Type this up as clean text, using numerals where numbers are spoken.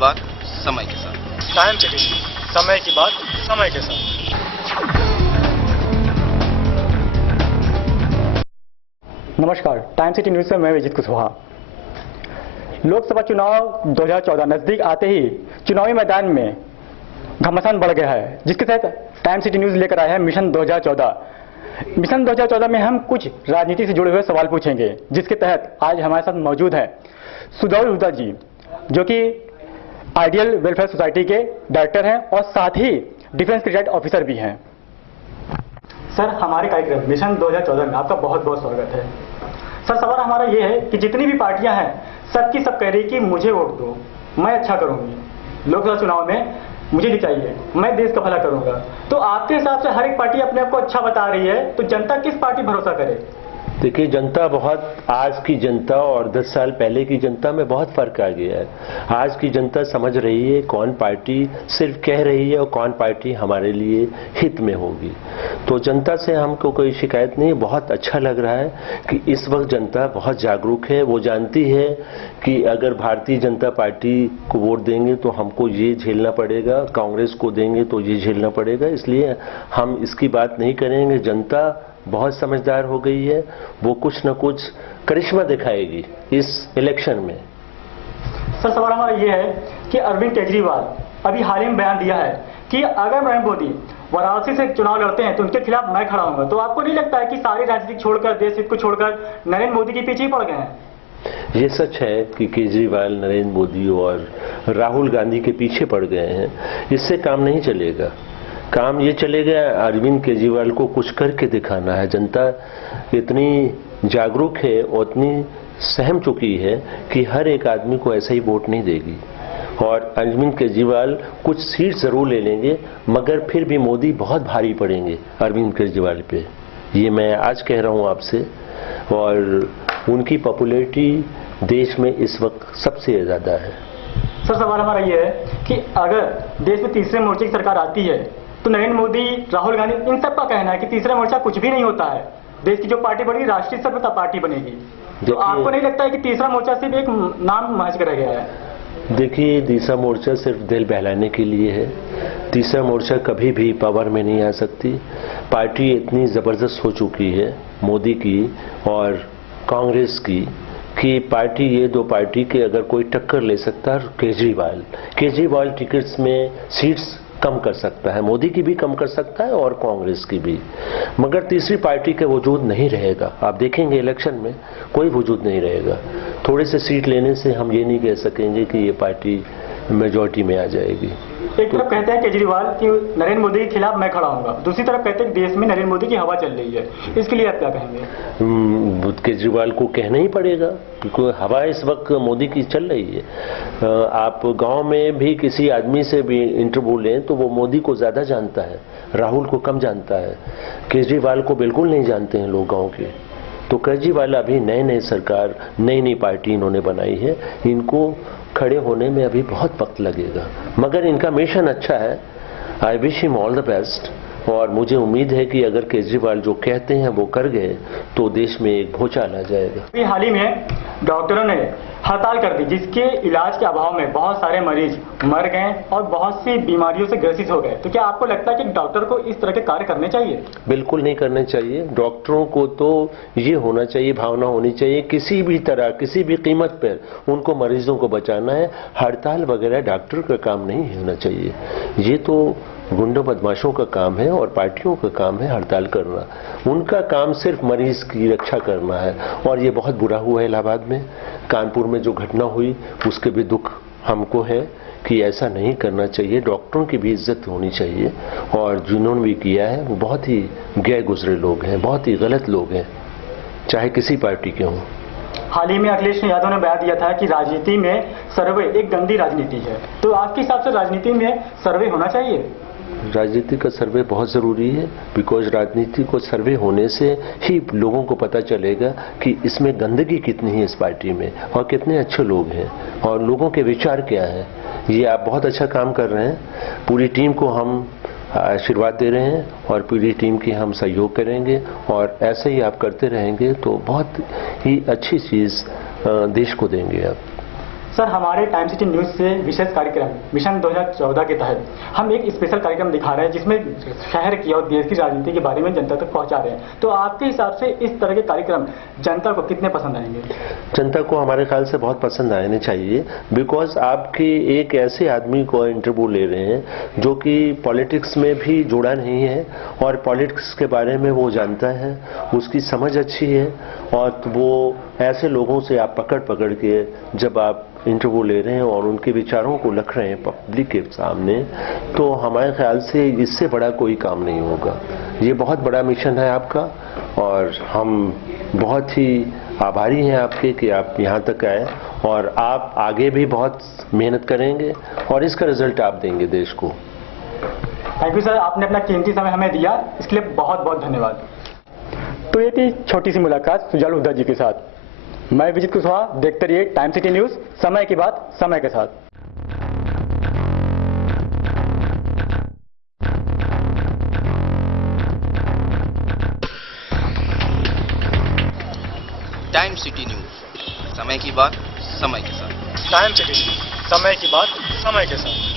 बात समय के साथ। टाइम सिटी, समय की बात समय के साथ। नमस्कार, टाइम सिटी न्यूज से मैं विजित कुशवाहा। लोकसभा चुनाव 2014 नजदीक आते ही चुनावी मैदान में घमासान बढ़ गया है, जिसके तहत टाइम सिटी न्यूज लेकर आया है मिशन 2014। मिशन 2014 में हम कुछ राजनीति से जुड़े हुए सवाल पूछेंगे, जिसके तहत आज हमारे साथ मौजूद है सुदौल हुदा जी, जो कि आइडियल वेलफेयर सोसाइटी के डायरेक्टर हैं और साथ ही डिफेंस क्रेडिट ऑफिसर भी हैं। सर, हमारे कार्यक्रम मिशन 2014 में आपका बहुत बहुत स्वागत है। सर, सवाल हमारा ये है कि जितनी भी पार्टियां हैं सबकी सब कह रही कि मुझे वोट दो, मैं अच्छा करूंगी, लोकसभा चुनाव में मुझे जिताइए, मैं देश का भला करूंगा। तो आपके हिसाब से हर एक पार्टी अपने आप को अच्छा बता रही है, तो जनता किस पार्टी भरोसा करे? देखिए, जनता बहुत, आज की जनता और 10 साल पहले की जनता में बहुत फर्क आ गया है। आज की जनता समझ रही है कौन पार्टी सिर्फ कह रही है और कौन पार्टी हमारे लिए हित में होगी। तो जनता से हमको कोई शिकायत नहीं, बहुत अच्छा लग रहा है कि इस वक्त जनता बहुत जागरूक है। वो जानती है कि अगर भारतीय जनता पार्टी को वोट देंगे तो हमको ये झेलना पड़ेगा, कांग्रेस को देंगे तो ये झेलना पड़ेगा, इसलिए हम इसकी बात नहीं करेंगे। जनता बहुत समझदार हो गई है, वो कुछ न कुछ करिश्मा दिखाएगी इस इलेक्शन में। सर, सवाल हमारा ये है कि अरविंद केजरीवाल अभी हाल ही में बयान दिया है कि अगर नरेंद्र मोदी वाराणसी से चुनाव लड़ते हैं तो उनके खिलाफ मैं खड़ा हूंगा। तो आपको नहीं लगता है कि सारी राजनीति छोड़कर, देश हित को छोड़कर नरेंद्र मोदी के पीछे ही पड़ गए हैं? ये सच है कि केजरीवाल नरेंद्र मोदी और राहुल गांधी के पीछे पड़ गए हैं। इससे काम नहीं चलेगा। काम ये चलेगा, अरविंद केजरीवाल को कुछ करके दिखाना है। जनता इतनी जागरूक है और इतनी सहम चुकी है कि हर एक आदमी को ऐसा ही वोट नहीं देगी। और अरविंद केजरीवाल कुछ सीट जरूर ले लेंगे, मगर फिर भी मोदी बहुत भारी पड़ेंगे अरविंद केजरीवाल पे, ये मैं आज कह रहा हूँ आपसे। और उनकी पॉपुलैरिटी देश में इस वक्त सबसे ज़्यादा है। सर, सवाल हमारा ये है कि अगर देश में तीसरे मोर्चे की सरकार आती है तो नरेंद्र मोदी, राहुल गांधी, इन सब का कहना है कि तीसरा मोर्चा कुछ भी नहीं होता है, देश की जो पार्टी बनेगी राष्ट्रीय स्तर पर पार्टी बनेगी। तो आपको नहीं लगता है कि तीसरा मोर्चा सिर्फ एक नाम महज कर गया है? देखिए, तीसरा मोर्चा सिर्फ दिल बहलाने के लिए है। तीसरा मोर्चा कभी भी पावर में नहीं आ सकती। पार्टी इतनी जबरदस्त हो चुकी है मोदी की और कांग्रेस की कि पार्टी, ये दो पार्टी के अगर कोई टक्कर ले सकता है, केजरीवाल टिकट्स में सीट्स कम कर सकता है, मोदी की भी कम कर सकता है और कांग्रेस की भी, मगर तीसरी पार्टी का वजूद नहीं रहेगा। आप देखेंगे इलेक्शन में कोई वजूद नहीं रहेगा। थोड़े से सीट लेने से हम ये नहीं कह सकेंगे कि ये पार्टी मेजॉरिटी में आ जाएगी। एक तरफ कहते हैं केजरीवाल कि नरेंद्र मोदी के खिलाफ मैं खड़ा हूंगा, दूसरी तरफ कहते हैं देश में नरेंद्र मोदी की हवा चल रही है, इसके लिए आप क्या कहेंगे? केजरीवाल को कहना ही पड़ेगा क्योंकि हवा इस वक्त मोदी की चल रही है। आप गांव में भी किसी आदमी से भी इंटरव्यू लें तो वो मोदी को ज्यादा जानता है, राहुल को कम जानता है, केजरीवाल को बिल्कुल नहीं जानते हैं लोग गाँव के। तो केजरीवाल अभी नई सरकार, नई पार्टी इन्होंने बनाई है, इनको खड़े होने में अभी बहुत वक्त लगेगा, मगर इनका मिशन अच्छा है। I wish him all the best. और मुझे उम्मीद है कि अगर केजरीवाल जो कहते हैं वो कर गए तो देश में एक भूचाल आ जाएगा। हाल ही में डॉक्टरों ने हड़ताल कर दी, जिसके इलाज के अभाव में बहुत सारे मरीज मर गए और बहुत सी बीमारियों से ग्रसित हो गए। तो क्या आपको लगता है कि डॉक्टर को इस तरह के कार्य करने चाहिए? बिल्कुल नहीं करने चाहिए। डॉक्टरों को तो ये होना चाहिए, भावना होनी चाहिए, किसी भी तरह, किसी भी कीमत पर उनको मरीजों को बचाना है। हड़ताल वगैरह डॉक्टर का काम नहीं होना चाहिए। ये तो गुंडों बदमाशों का काम है और पार्टियों का काम है हड़ताल करना। उनका काम सिर्फ मरीज की रक्षा करना है। और ये बहुत बुरा हुआ है इलाहाबाद में, कानपुर में जो घटना हुई उसके भी दुख हमको है कि ऐसा नहीं करना चाहिए। डॉक्टरों की भी इज्जत होनी चाहिए और जिन्होंने भी किया है वो बहुत ही गैर गुजरे लोग हैं, बहुत ही गलत लोग हैं, चाहे किसी पार्टी के हों। हाल ही में अखिलेश यादव ने बयान दिया था कि राजनीति में सर्वे एक गंदी राजनीति है। तो आपके हिसाब से राजनीति में सर्वे होना चाहिए? राजनीति का सर्वे बहुत ज़रूरी है, बिकॉज राजनीति को सर्वे होने से ही लोगों को पता चलेगा कि इसमें गंदगी कितनी है इस पार्टी में और कितने अच्छे लोग हैं और लोगों के विचार क्या हैं। ये आप बहुत अच्छा काम कर रहे हैं। पूरी टीम को हम आशीर्वाद दे रहे हैं और पूरी टीम की हम सहयोग करेंगे और ऐसे ही आप करते रहेंगे तो बहुत ही अच्छी चीज़ देश को देंगे आप। सर, हमारे टाइम सिटी न्यूज़ से विशेष कार्यक्रम मिशन 2014 के तहत हम एक स्पेशल कार्यक्रम दिखा रहे हैं जिसमें शहर की और देश की राजनीति के बारे में जनता तक पहुंचा रहे हैं। तो आपके हिसाब से इस तरह के कार्यक्रम जनता को कितने पसंद आएंगे? जनता को हमारे ख्याल से बहुत पसंद आने चाहिए, बिकॉज आपके एक ऐसे आदमी को इंटरव्यू ले रहे हैं जो कि पॉलिटिक्स में भी जुड़ा नहीं है और पॉलिटिक्स के बारे में वो जानता है, उसकी समझ अच्छी है, और वो ऐसे लोगों से आप पकड़ के जब आप इंटरव्यू ले रहे हैं और उनके विचारों को रख रहे हैं पब्लिक के सामने, तो हमारे ख्याल से इससे बड़ा कोई काम नहीं होगा। ये बहुत बड़ा मिशन है आपका और हम बहुत ही आभारी हैं आपके कि आप यहाँ तक आए, और आप आगे भी बहुत मेहनत करेंगे और इसका रिजल्ट आप देंगे देश को। थैंक यू सर, आपने अपना कीमती समय हमें दिया, इसके लिए बहुत बहुत धन्यवाद। तो ये थी छोटी सी मुलाकात सुजाल हुड्डा जी के साथ। मैं विजित कुशवाहा, देखते रहिए टाइम सिटी न्यूज़, समय की बात समय के साथ। टाइम सिटी न्यूज, समय की बात समय के साथ। टाइम सिटी, समय की बात समय के साथ।